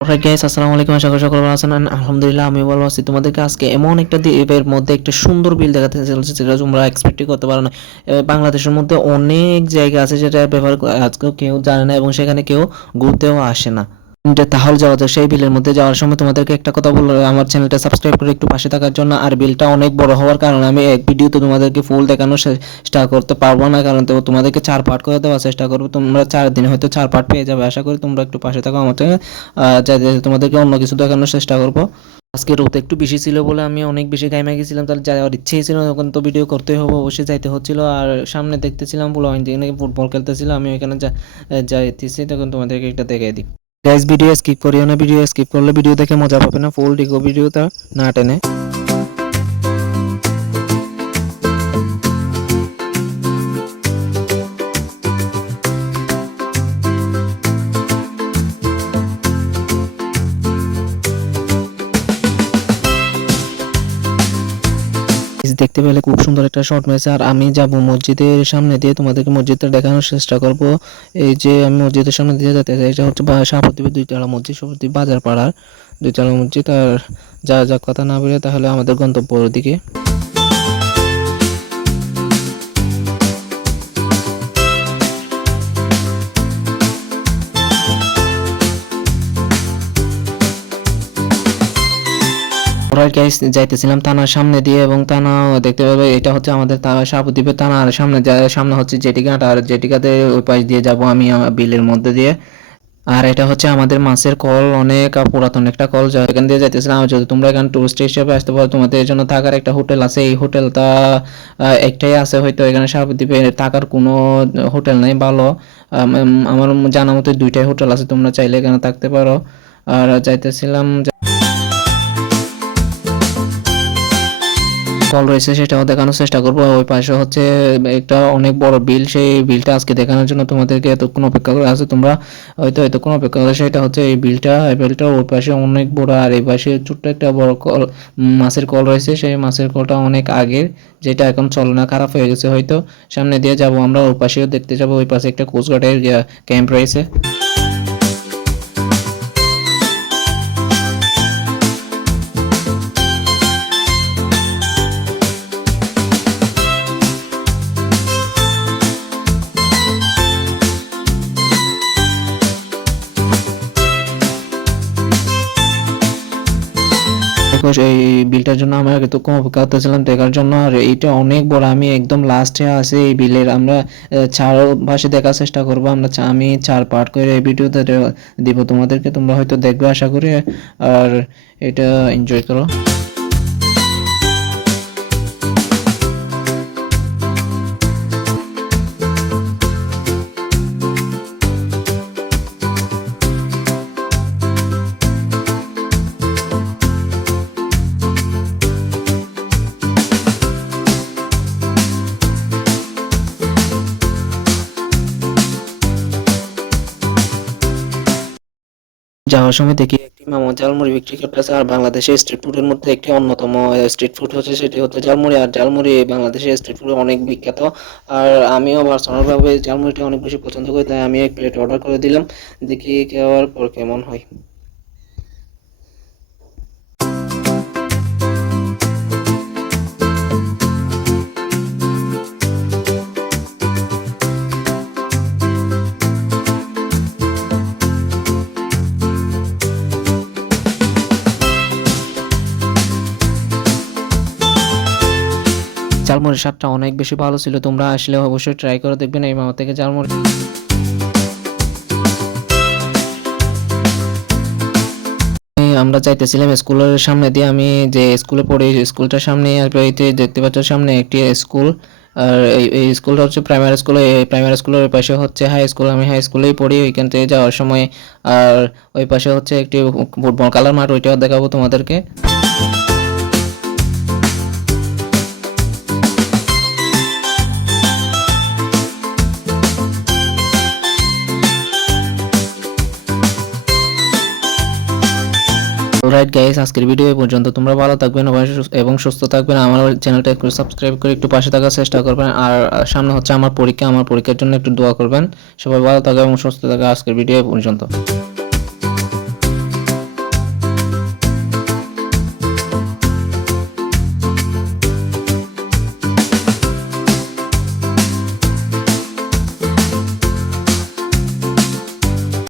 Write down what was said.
Alright gas আসসালামু আলাইকুম। আশা করি সকলে আছেন। আলহামদুলিল্লাহ আমি ভালো আছি। তোমাদেরকে আজকে এমন একটা দ্বীপের মধ্যে একটা সুন্দর বিল দেখাতে চলেছে, যেটা তোমরা এক্সপেক্টই করতে পারো না। বাংলাদেশের মধ্যে অনেক জায়গা আছে যেটা ব্যবহার আজকেও কেউ জানে না এবং সেখানে কেউ ঘুরতেও আসে না। তাহলে যাওয়া যায়, সেই বিলের মধ্যে যাওয়ার সময় তোমাদেরকে একটা কথা বলব, আমার চ্যানেলটা সাবস্ক্রাইব করে একটু পাশে থাকার জন্য, আর বিলটা অনেক বড় হওয়ার কারণে আমি এক ভিডিওতে তোমাদেরকে ফুল দেখানোর চেষ্টা করতে পারব না, কারণ তো তোমাদেরকে চার পার্ট করে দেওয়ার চেষ্টা করব, তোমরা চার দিনে হয়তো চার পার্ট পেয়ে যাবে, আশা করি তোমরা একটু পাশে থাকো আমার যাতে তোমাদেরকে অন্য কিছু দেখানোর চেষ্টা করব। আজকে রোদ একটু বেশি ছিল বলে আমি অনেক বেশি গাইমে গেছিলাম, তাহলে যাওয়ার ইচ্ছেই ছিল তখন তো ভিডিও করতেই হবে, অবশ্যই যাইতে হচ্ছিল, আর সামনে দেখতেছিলাম বলে অনেক ফুটবল খেলতেছিল, আমি ওইখানে যা যাইতেছি, তখন তোমাদেরকে একটা দেখাই দিই। গাইস ভিডিও স্কিপ করিও না ভিডিও স্কিপ করলে ভিডিও দেখে মজা পাবে না ফুল ডিগো ভিডিওটা না টেনে। দেখতে পেলে খুব সুন্দর একটা শর্ট ম্যাচ আর আমি যাব মসজিদের সামনে দিয়ে তোমাদেরকে মসজিদটা দেখানোর চেষ্টা করব। এই যে আমি মসজিদের সামনে দিয়ে যেতে চাই, এটা হচ্ছে দুই দুইতলা মসজিদ সাপতি বাজার পাড়ার দুইতলা মসজিদ। আর যা যা কথা না বলে তাহলে আমাদের গন্তব্যর দিকে। অলরাইট গাইস যাইতেছিলাম থানার সামনে দিয়ে এবং থানা দেখতে পাবে এটা হচ্ছে আমাদের শাহপুদ্বীপের থানার সামনে সামনে হচ্ছে জেটিঘাট আর জেটিঘাটে ওই পাশ দিয়ে যাব আমি বিলের মধ্যে দিয়ে। আর এটা হচ্ছে আমাদের মাছের কল, অনেক পুরাতন একটা কল এখান দিয়ে যাইতেছিলাম। যদি তোমরা এখানে টুরিস্ট হিসেবে আসতে পারো, তোমাদের জন্য থাকার একটা হোটেল আছে। এই হোটেলটা একটাই আছে হয়তো এখানে শাহপুদ্বীপে থাকার কোনো হোটেল নেই, ভালো। আমার জানা মতো দুইটাই হোটেল আছে, তোমরা চাইলে এখানে থাকতে পারো। আর যাইতেছিলাম কল রয়েছে সেটাও দেখানোর চেষ্টা করব। ওই পাশে হচ্ছে একটা অনেক বড় বিল, সেই বিলটা আজকে দেখানোর জন্য তোমাদেরকে এতক্ষণ অপেক্ষা করে আছে তোমরা। হয়তো এতক্ষণ অপেক্ষা করে সেটা হচ্ছে এই বিলটা এই বিলটা ওই পাশে অনেক বড়, আর এই পাশে ছোট্ট একটা বড় কল মাছের কল রয়েছে। সেই মাছের কলটা অনেক আগের, যেটা এখন চলে না খারাপ হয়ে গেছে হয়তো। সামনে দিয়ে যাব আমরা, ওই পাশেও দেখতে যাব, ওই পাশে একটা কোস্টগার্ডের ক্যাম্প রয়েছে। দেখো, এই বিলটার জন্য আমরা কিন্তু কম অপেক্ষা করতেছিলাম দেখার জন্য আর এইটা অনেক বড়। আমি একদম লাস্টে আছে এই বিলের। আমরা চার ভাষে দেখার চেষ্টা করব। আমরা আমি চার পার্ট করে এই ভিডিওতে দিব। তোমাদেরকে তোমরা হয়তো দেখবে, আশা করি। আর এটা এনজয় করো। যাওয়ার সময় দেখি একটি মামা ঝালমুড়ি বিক্রি করতেছে আর বাংলাদেশের স্ট্রিট ফুডের মধ্যে একটি অন্যতম স্ট্রিট ফুড হচ্ছে সেটি হচ্ছে ঝালমুড়ি। আর ঝালমুড়ি বাংলাদেশের স্ট্রিট ফুড অনেক বিখ্যাত। আর আমিও পার্সোনালভাবে ঝালমুড়িটা অনেক বেশি পছন্দ করি, তাই আমি এক প্লেট অর্ডার করে দিলাম। দেখি খাওয়ার পর কেমন হয়। ঝালমুড়ির স্বাদটা অনেক বেশি ভালো ছিল। তোমরা আসলে অবশ্যই ট্রাই করে দেখবেন এই মামা থেকে ঝালমুড়ি। আমরা যাইতেছিলাম স্কুলের সামনে দিয়ে আমি যে স্কুলে পড়ি, স্কুলটার সামনে দেখতে পাচ্ছ সামনে একটি স্কুল। আর এই স্কুলটা হচ্ছে প্রাইমারি স্কুল এই প্রাইমারি স্কুলের পাশে হচ্ছে হাই স্কুল আমি হাই স্কুলেই পড়ি, ওইখান থেকে যাওয়ার সময়। আর ওই পাশে হচ্ছে একটি ফুটবল খেলার মাঠ, ওইটাও দেখাবো তোমাদেরকে। রাইট গাইস আজকের ভিডিও এই পর্যন্ত তোমরা ভালো থাকবেন এবং সুস্থ থাকবেন। আমার চ্যানেলটা একটু সাবস্ক্রাইব করে একটু পাশে থাকার চেষ্টা করবেন। আর সামনে হচ্ছে আমার পরীক্ষা, আমার পরীক্ষার জন্য একটু দোয়া করবেন। সবাই ভালো থাকবে এবং সুস্থ থাকবে আজকের ভিডিও এই পর্যন্ত।